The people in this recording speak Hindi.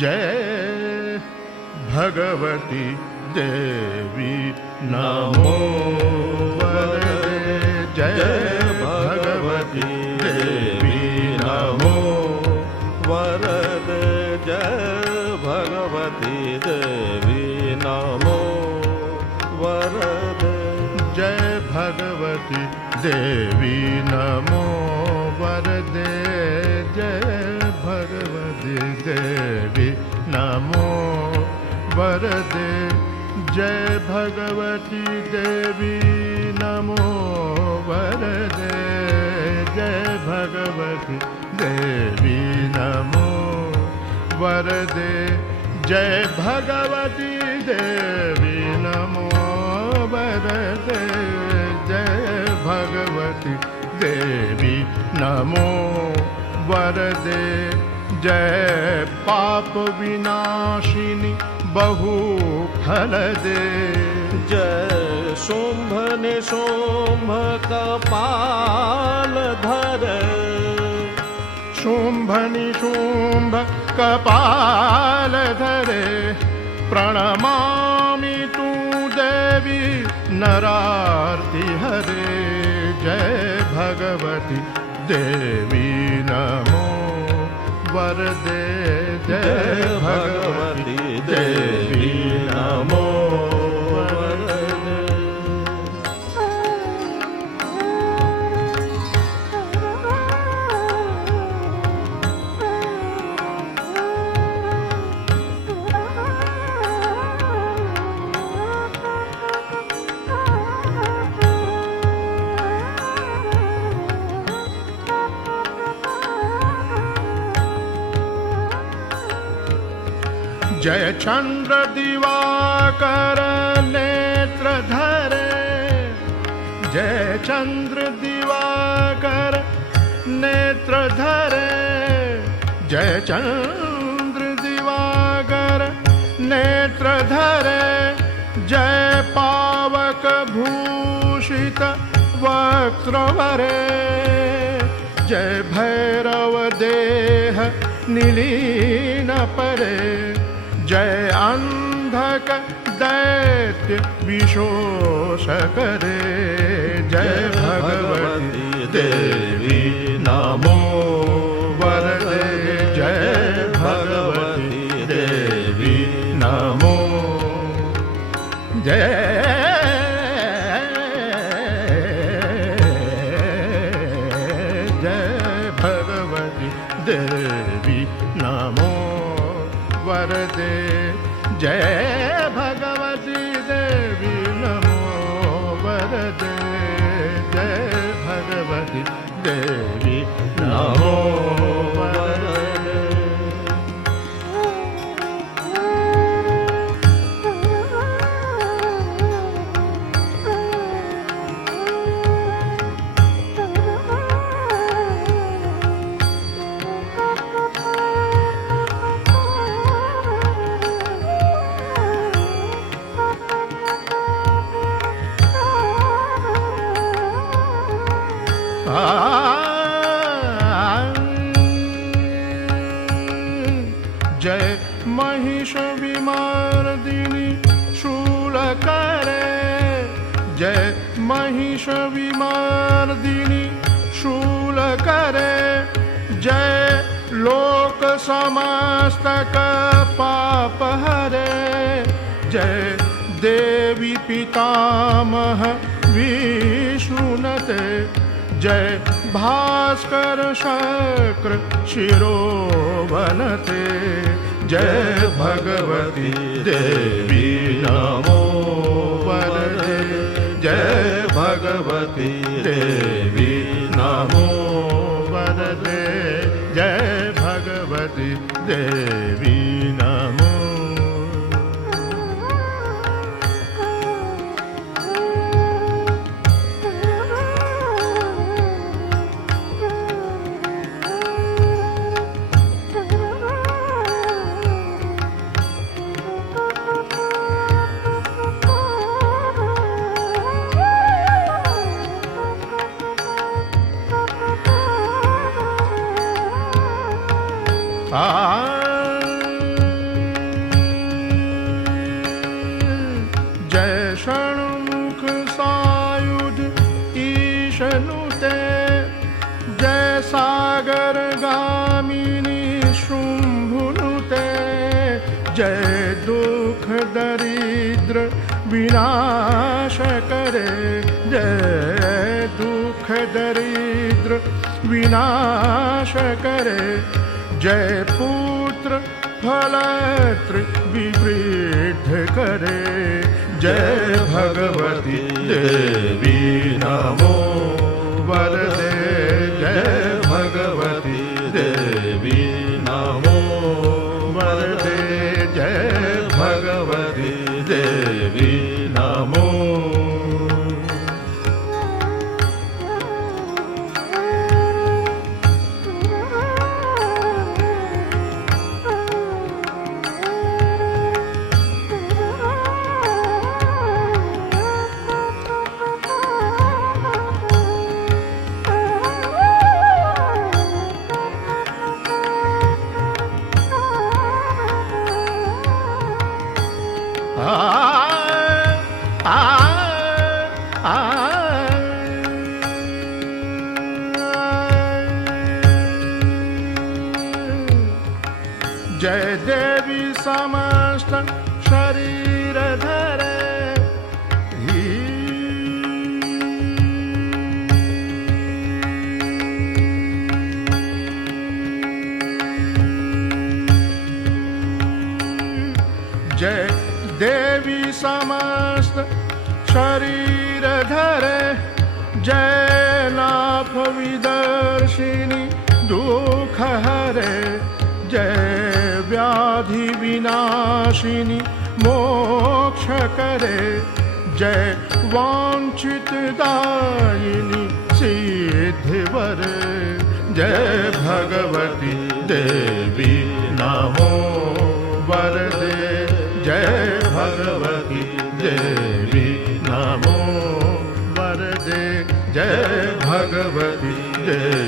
जय भगवती देवी नमो वरदे जय भगवती देवी नमो वरदे जय भगवती देवी नमो वरदे जय भगवती देवी नमो वरदे जय भगवती देवी नमो वरदे जय भगवती देवी नमो वरदे जय भगवती देवी नमो वरदे जय भगवती देवी नमो वरदे जय भगवती देवी नमो वरदे जय पाप विनाशिनी बहु फल दे जय शुंभ निशुंभ कपाल धर शुंभ निशुंभ कपाल धरे प्रणमामि तू देवी नरार्ति हरे जय भगवती देवी नमो वरदे जय भगवती देवी नमो जय चंद्र दिवाकर नेत्र धरे जय चंद्र दिवाकर नेत्र धरे जय चंद्र दिवाकर नेत्र धरे जय पावक भूषित वक्त्रवरे जय भैरव देह निलीन परे जय अंधक दैत्य विशोष करे जय भगवती देवी नमो वरदे जय भगवती देवी नमो जय भगवती देवी नमो वरदे जय भगवती देवी नमो वरदे जय भगवती देवी नमो वरदे जय महिष विमर्दिनी शूल करे जय महिष विमर्दिनी शूल करे जय लोक समस्तक पाप हरे जय देव देवी पितामह विष्णुनते जय भास्कर शक्र शिरोवनते जय भगवती देवी नमो वरदे जय भगवती देवी नमो वरदे जय भगवती देवी नमो जय षण्मुख सायुध ईशनुते जय सागर गामिनी शुंभुनुते जय दुख दरिद्र विनाश करे जय दुख दरिद्र विनाश करे जय पुत्र फलत्र विवृद्ध करे जय भगवती देवी नमो वरदे जय भगवती देवी नमो वरदे जय भगवती देवी नमो जय देवी समस्त शरीर धरे जय देवी समस्त शरीर धरे जय नाथ विदर्शिनी दुख हरे जय व्याधि विनाशिनी मोक्ष करे जय वांछित दायिनी सिद्धि वरे जय भगवती देवी नमो वरदे जय भगवती देवी नमो वरदे जय भगवती देवी